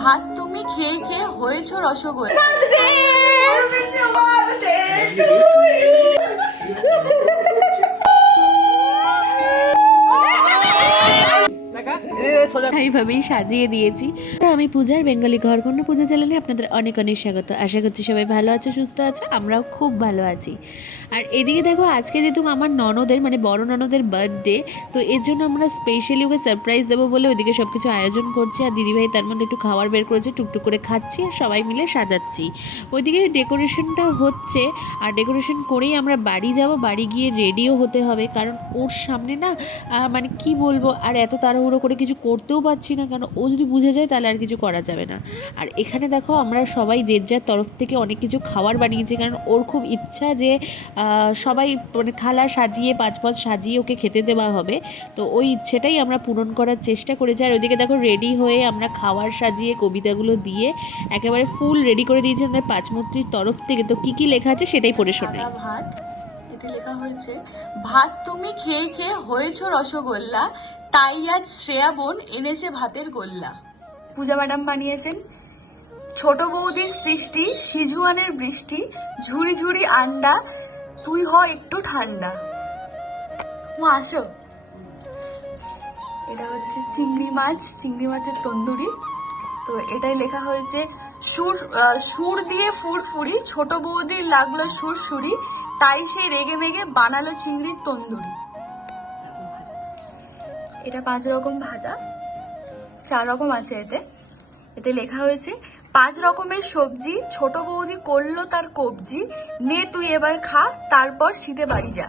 ভাত তুমি খেয়ে খেয়ে হয়েছ রসগোল্লা। এইভাবেই সাজিয়ে দিয়েছি। আমি পূজার বেঙ্গলি ঘরকন্যা পূজা চ্যানেলে আপনাদের অনেক অনেক স্বাগত। আশা করছি সবাই ভালো আছে, সুস্থ আছে, আমরাও খুব ভালো আছি। আর এদিকে দেখো, আজকে যেহেতু আমার ননদের মানে বড় ননদের বার্থডে তো এর জন্য আমরা স্পেশালি ওকে সারপ্রাইজ দেবো বলে ওইদিকে সব কিছু আয়োজন করছি। আর দিদিভাই তার মধ্যে একটু খাবার বের করেছে, টুকটুক করে খাচ্ছি আর সবাই মিলে সাজাচ্ছি। ওইদিকে ডেকোরেশনটা হচ্ছে, আর ডেকোরেশন করেই আমরা বাড়ি যাব, বাড়ি গিয়ে রেডিও হতে হবে। কারণ ওর সামনে না মানে কি বলব, আর এত তাড়াহুড়ো করে কিছু করতেও পারছি না কারণ ও যদি বুঝে যায় তাহলে আর কিছু করা যাবে না। আর এখানে দেখো আমরা সবাই যে যার তরফ থেকে অনেক কিছু খাবার বানিয়েছি, কারণ ওর খুব ইচ্ছা যে সবাই মানে থালা সাজিয়ে পাঁচ পাঁচ সাজিয়ে ওকে খেতে দেওয়া হবে। তো ওই ইচ্ছেটাই আমরা পূরণ করার চেষ্টা করেছি। আর ওইদিকে দেখো রেডি হয়ে আমরা খাবার সাজিয়ে, কবিতাগুলো দিয়ে একেবারে ফুল রেডি করে দিয়েছি আমাদের পাঁচমূর্তির তরফ থেকে। তো কি কি লেখা আছে সেটাই পড়ে শোনাই। ভাত এতে লেখা হয়েছে ভাত তুমি খেয়ে খেয়ে হয়েছো রসগোল্লা তাই আজ শ্রেয়া বোন এনেছে ভাতের গোল্লা। পূজা ম্যাডাম বানিয়েছেন। ছোট বৌদির সৃষ্টি সিজুয়ানের বৃষ্টি ঝুড়ি ঝুড়ি আন্ডা তুই হ একটু ঠান্ডা। মা আসো। এটা হচ্ছে চিংড়ি মাছ চিংড়ি মাছের তন্দুরি। তো এটাই লেখা হয়েছে সুর সুর দিয়ে ফুরফুরি ছোট বৌদির লাগল সুরসুরি তাই সে রেগে মেগে বানালো চিংড়ির তন্দুরি। এটা পাঁচ রকম ভাজা, চার রকম আছে এতে। এতে লেখা হয়েছে, পাঁচ রকমের সবজি, ছোট বৌদি করল তার কবজি, নে তুই এবার খা, তারপর শীতে বাড়ি যা।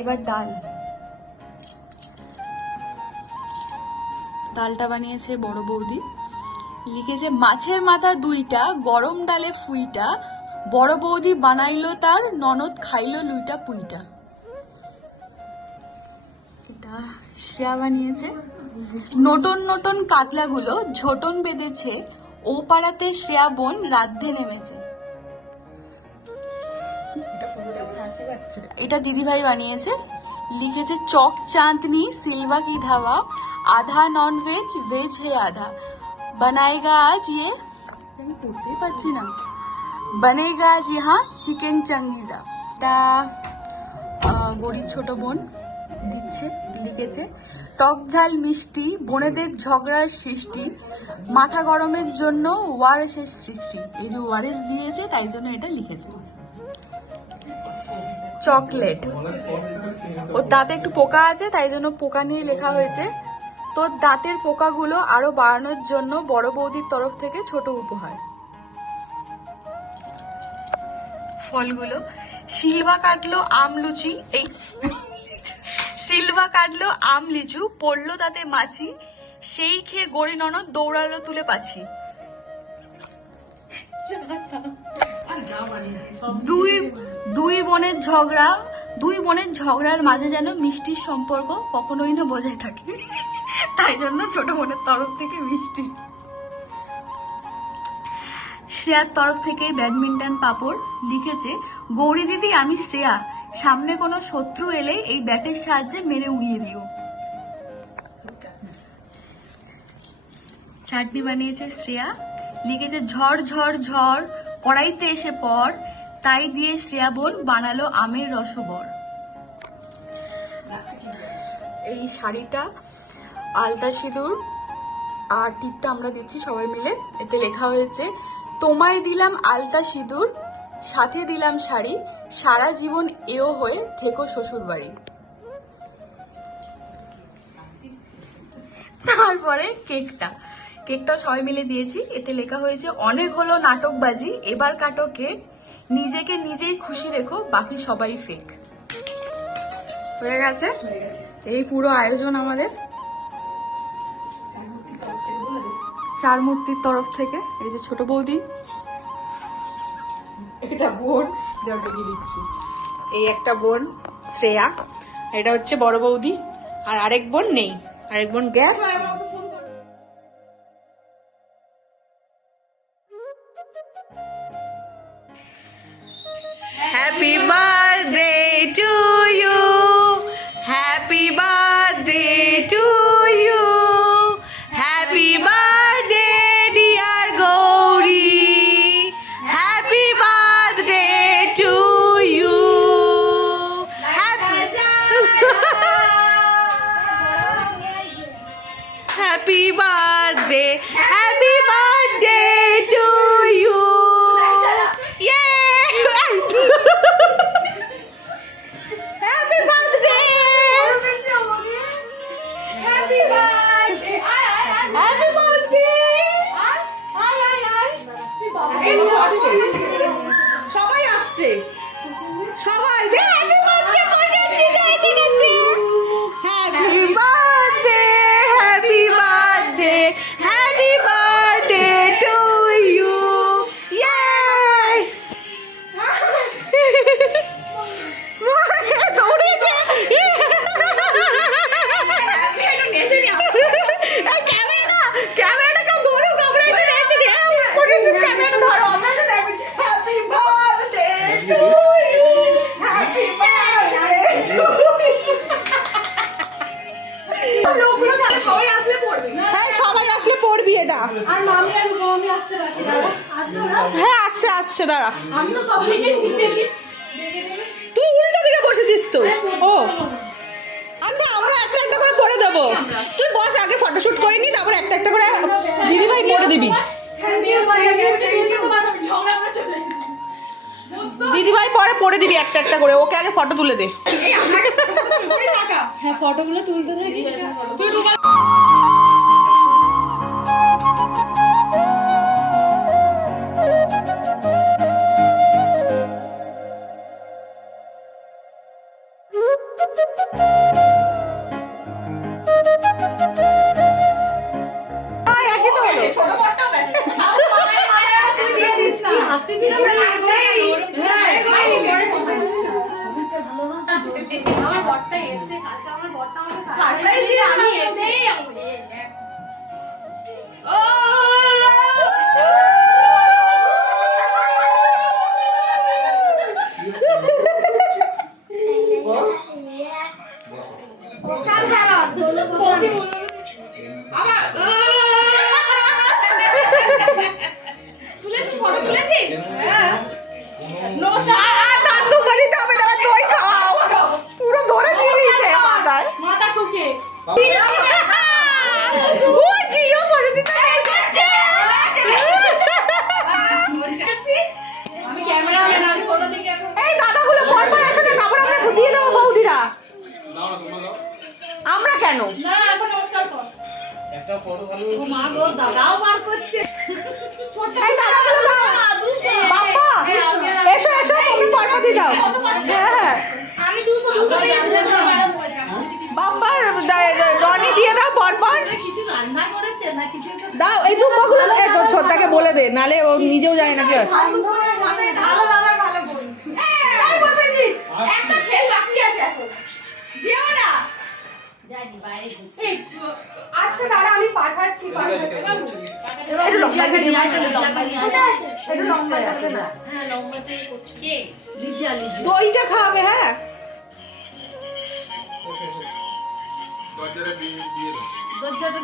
এবার ডাল। ডালটা বানিয়েছে বড় বৌদি। লিখেছে, মাছের মাথা দুইটা, গরম ডালে ফুইটা, বড় বৌদি বানাইলো তার, ননদ খাইল লুইটা পুইটা। এটা শ্রেয়া বানিয়েছে। নটন নটন কাতলাগুলো ঝোটন বেঁধেছে, ও পাড়াতে শ্রেয়া বোন রাধ্যে নেমেছে। এটা দিদিভাই বানিয়েছে। লিখেছে, চক চাঁদনি সিলভা কি ধাওয়া, আধা নন ভেজ ভেজ হে আধা। বানাएगा আজ ইয়ে আমি পড়তেই পারছি না বনেগা আজ ইহা চিকেন চাঙ্গিজা এটা গরিব ছোট বোন দিচ্ছে লিখেছে টক ঝাল মিষ্টি বোনেদের ঝগড়ার সৃষ্টি মাথা গরমের জন্য ওয়ারেসের সৃষ্টি এই যে ওয়ারেস দিয়েছে তাই জন্য এটা লিখেছে। চকলেট। ওর দাঁতে একটু পোকা আছে, তাই জন্য পোকা নিয়ে লেখা হয়েছে। তোর দাঁতের পোকাগুলো আরও বাড়ানোর জন্য বড় বৌদির তরফ থেকে ছোট উপহার। ফলগুলো সিলভা কাটলো আম লুচি, এই সিলভা কাটলো আম লিচু, পড়ল তাতে মাছি, সেই খেয়ে গড়ি ননদ দৌড়ালো তুলে পাছি। দুই দুই বোনের ঝগড়া, দুই বোনের ঝগড়ার মাঝে যেন মিষ্টির সম্পর্ক কখনোই না বজায় থাকে। তাই জন্য ছোট বোনের তরফ থেকে মিষ্টি। শ্রেয়ার তরফ থেকে ব্যাডমিন্টন পাপড় লিখেছে, গৌরী দিদি, আমি শ্রেয়া। সামনে কোনো শত্রু এলে এই ব্যাটের সাহায্যে মেরে উড়িয়ে দিও। চাটনি বানিয়েছে শ্রেয়া। লিখেছে, ঝড় ঝড় ঝড়, কড়াইতে এসে পর তাই দিয়ে শ্রেয়া বোন বানালো আমের রসবর এই শাড়িটা আলতা সিঁদুর আর টিপটা আমরা দিচ্ছি সবাই মিলে। এতে লেখা হয়েছে তোমায় দিলাম আলতা সিঁদুর সাথে দিলাম শাড়ি সারা জীবন এও হয়ে থেকো শ্বশুর বাড়ি তারপরে কেকটা। কেকটাও সবাই মিলে দিয়েছি। এতে লেখা হয়েছে অনেক হলো নাটকবাজি এবার কাটো কেক নিজেকে নিজেই খুশি রেখো বাকি সবাই ফেক হয়ে গেছে। এই পুরো আয়োজন আমাদের। চার মূর্তির তরফ থেকে, এই যে ছোট বৌদি। এটা বোন দিচ্ছি। এই একটা বোন, শ্রেয়া। এটা হচ্ছে বড় বৌদি, আর আরেক বোন নেই। আরেক বোন গ্যাস আসছে দাঁড়া। আমি তো সবাইকে ডেকে তুই উল্টো দিকে বসেছিস তো? ও। আচ্ছা আমরা একটা একটা করে করে দেবো। তুই বস আগে ফটোশুট করে নি তারপর একটা একটা করে দিদিভাই পরে দিবি। দিদিভাই পরে পরে দিবি একটা একটা করে। ওকে আগে ফটো তুলে দে। হ্যাঁ ফটোগুলো তুলতে থাকি। Amazing. কেন? না এখন নমস্কার কর। এই দাদাগুলো দাও বাপ্পা এসো এসো তুমি পর পর দিয়ে দাও। হ্যাঁ হ্যাঁ। আমি দুশো দুশো বাপ্পা রনি দিয়ে দাও পর পর কিছু রান্না করেছে? না কিছু দাও এই দুম্বাগুলো তোর ছোটটাকে বলে দে নালে ও নিজেও যায় না কি হয়। ভালো দাদা ভালো বোন এই বসে একটা খেল বাকি আছে এখন। যেও না। আচ্ছা দাঁড়া আমি পাঠাচ্ছি পাঠাচ্ছি। একটু লঙ্কা দিয়ে দিই, কোথায় আছে? একটু লঙ্কা দিয়ে না হ্যাঁ লম্বাতে করছি কে? লিজিয়া লিজিয়া। দইটা খাবে হ্যাঁ? দরজাটা দিয়ে দিয়ে দরজাটা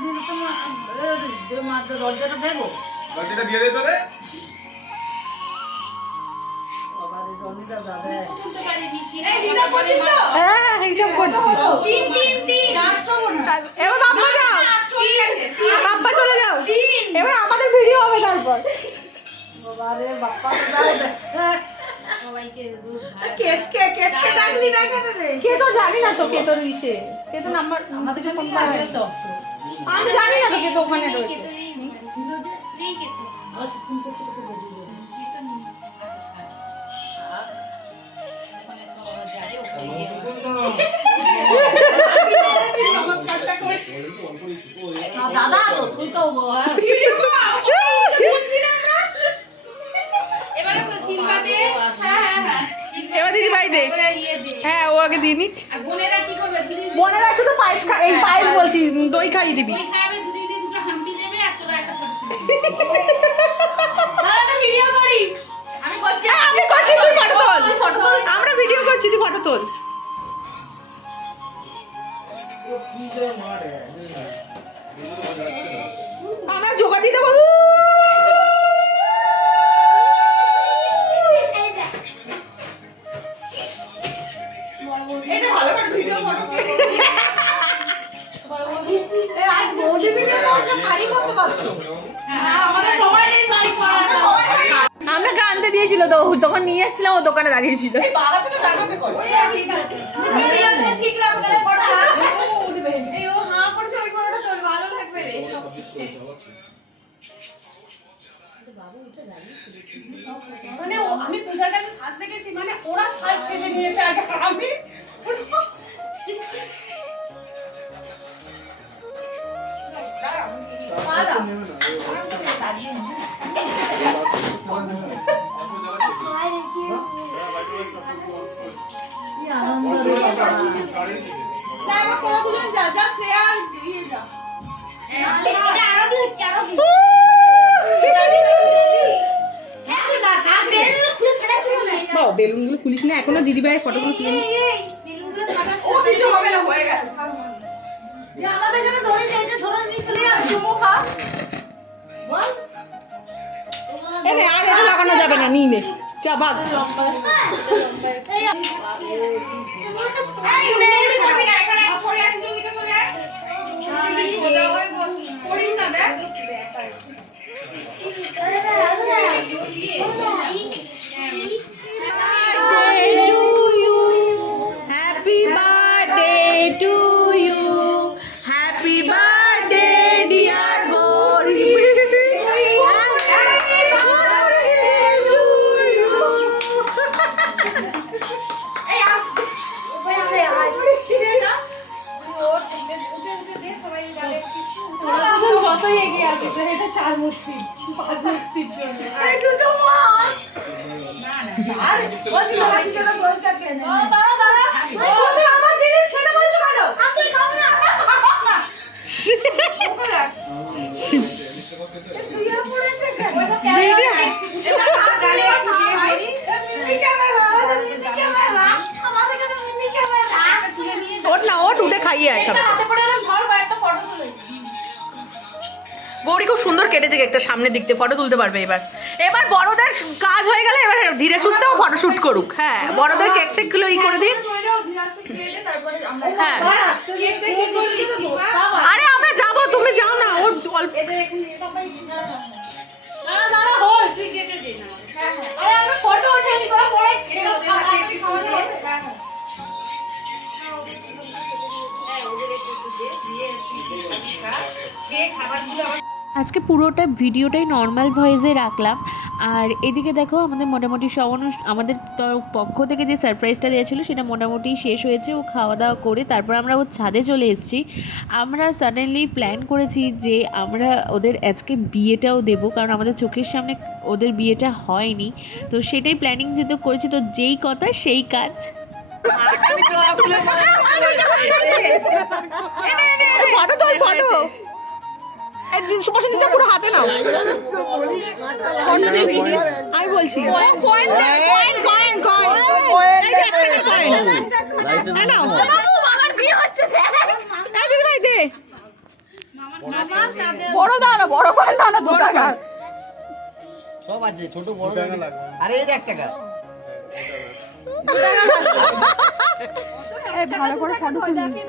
তো মা দরজাটা দেখো দরজাটা দিয়ে দে তো হ্যাঁ হ্যাঁ হিসাব করছি এবার আমাদের ভিডিও হবে তারপর কে তো জানি তো কে তোর ইসে কে তো নাম্বার আমাদের ফোন আমি জানি না তো কে তো ওখানে রয়েছে। ছিল যে নেই কেতে আবার এবারে দিদি ভাই দে। হ্যাঁ ও আগে দিয়ে নিক। বোনেরা শুধু পায়েস খা এই পায়েস বলছি দই খাইয়ে দিবি। হ্যাঁ, আমরা ভিডিও করছি তুই ফটো তোল। আমরা জোগাড় দিতে বল। এটা ভালো করে ভিডিও ফটো আজ বৌদি দিনে আমরা গানতে দিয়েছিল তো তখন নিয়ে যাচ্ছিলাম ও দোকানে দাঁড়িয়েছিল। মানে ও- আমি পূজার কাছে সাজতে গেছি মানে ওরা সাজ সেজে নিয়েছে আগে আমি। বাবা বেলুনগুলো খুলিস না এখনও দিদিভাই ফটোগুলো তুলে নি। ও কিছু হবে না হয়ে এখানে ধরে নে, এটা ধরে নিয়ে আর এটা লাগানো যাবে না নিয়ে নে চা বাদ এই উড়ি করবি না এখানে সরে আয় খুব সুন্দর কেটেছে একটা সামনে দিকতে ফটো তুলতে পারবে এবার। এবার বড়দের কাজ হয়ে গেলে এবার ধীরে সুস্থেও ফটো শুট করুক। হ্যাঁ বড়দের কেকগুলো ই করে দিন। হ্যাঁ। আরে আমরা যাব, তুমি যাও না, ওর অল্প দাঁড়া দাঁড়া দাওয়া হ্যাঁ, হ্যাঁ। আজকে পুরোটা ভিডিওটাই নর্মাল ভয়েসে রাখলাম আর এদিকে দেখো আমাদের মোটামুটি সব আমাদের পক্ষ থেকে যে সারপ্রাইজটা দিয়েছিল সেটা মোটামুটি শেষ হয়েছে ও খাওয়া দাওয়া করে তারপর আমরা ওর ছাদে চলে এসেছি আমরা সাডেনলি প্ল্যান করেছি যে আমরা ওদের আজকে বিয়েটাও দেব কারণ আমাদের চোখের সামনে ওদের বিয়েটা হয়নি তো সেটাই প্ল্যানিং যেহেতু করেছি তো যেই কথা সেই কাজ ফটো ফটো সুপারশন দিতে পুরো হাতে নাও। আমি বলছি। বড় দাও না বড় কয়েন দাও না দু টাকার। সব আছে ছোট বড় আরে এই এক টাকা। ভালো করে ফটো তুলি। আসবে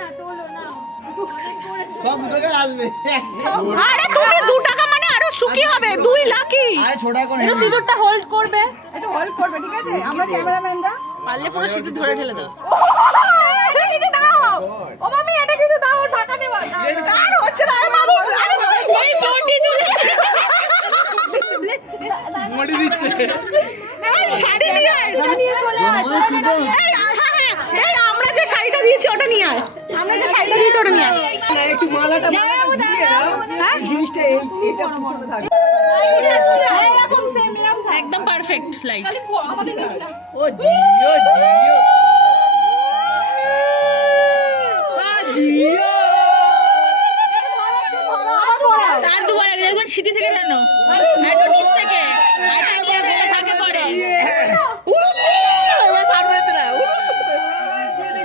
আরে তুমি দু টাকা মানে আরও সুখী হবে দুই লাখই আরে ছোটা করে একটু সিঁদুরটা হোল্ড করবে। একটু হোল্ড করবে ঠিক আছে? আমরা ক্যামেরাম্যানরা পারলে পুরো সিঁদুর ধরে ঢেলে দাও। কিছু দাও ও মামি এটা কিছু দাও টাকা দেবো আর হচ্ছে না। আরে বাবু আরে এই বটি তুলে মোটি দিচ্ছে। এই শাড়ি নিয়ে আয় নিয়ে চলে আয়। এই এই আমরা যে শাড়িটা দিয়েছি ওটা নিয়ে আয়। আমরা যে ওটা নিয়ে একটু মালাটা মালাটা জিনিসটা এটা সেম এরকম একদম পারফেক্ট লাইট ও জিও জিও। দুবার দেখবেন সিটি থেকে একটু নিচ থেকে। থাকে করে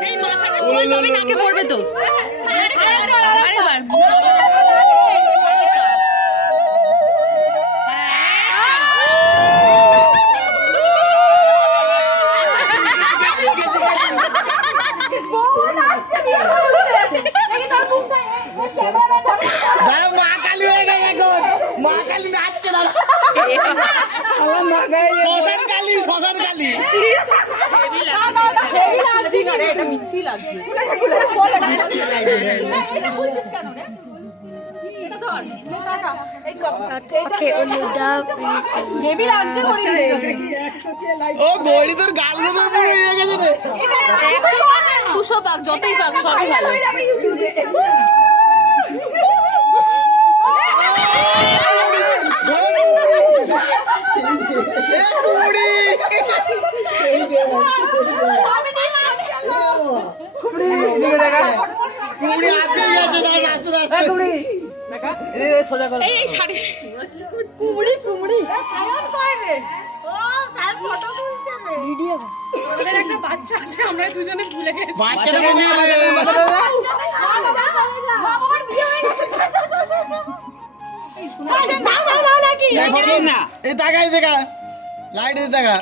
এই মাথাটা তবে নাকে পড়বে তো। আরেকবার ও গৌরী তোর গালগুলো পুরো গেছে রে। দুশো পাক যতই পাক সবই ভালো। এ গৌরী কুড়ি গেছে দাঁড়ান আস্তে আস্তে। এই শাড়ি কুমড়ি কুমড়ি সায়ন কই রে ও স্যার ফটো তুলছে রে ভিডিও আমাদের একটা বাচ্চা আছে আমরা দুজনে ভুলে গেছি। বাচ্চাটাকে নিয়ে বাবার বিয়ে হয়ে গেছে যা, যা, যা, যা, যা। না না না নাকি না এই তাকাই দেখা। লাইট দিয়ে দেখা।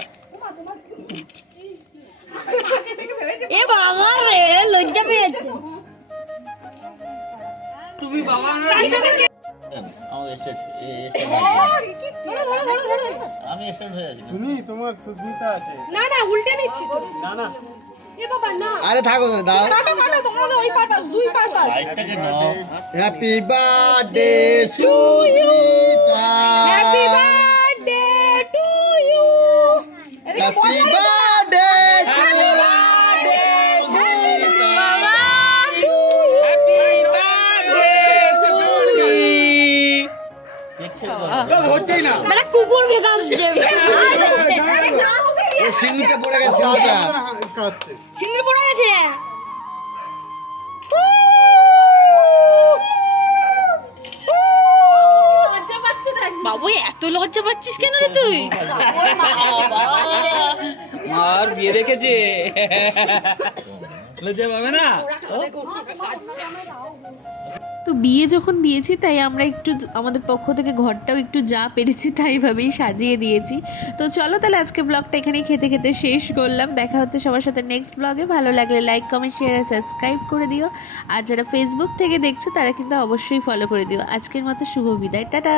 এ বাবা রে লজ্জা পেয়ে যাচ্ছে আমাকে স্টেট আমি স্টেট হয়ে আছি তুমি তোমার সুস্মিতা আছে। না না উল্টে নিচ্ছি না না। বাবা আরে থাকো দাঁড়াও। কাটো কাটো তোমাদের ওই পারপাস দুই পারপাস লাইটটাকে নাও। Happy birthday Sushmita happy birthday to you happy birthday কুকুর ভেগা আসছে ও পড়ে গেছে সিঁদুরটা সিঙ্গি পড়ে গেছে? বাবু এত লজ্জা পাচ্ছিস কেন রে তুই? আর বিয়ে দেখেছে। লজ্জা পাবে না? বিয়ে যখন দিয়েছি, তাই আমরা একটু আমাদের পক্ষ থেকে ঘরটাও একটু যা পেরেছি তাইভাবেই সাজিয়ে দিয়েছি। তো চলো তাহলে আজকে ব্লগটা এখানেই খেতে খেতে শেষ করলাম। দেখা হচ্ছে সবার সাথে নেক্সট ব্লগে ভালো লাগলে লাইক কমেন্ট শেয়ার আর সাবস্ক্রাইব করে দিও। আর যারা ফেসবুক থেকে দেখছ, তারা কিন্তু অবশ্যই ফলো করে দিও। আজকের মতো শুভ বিদায়। টাটা!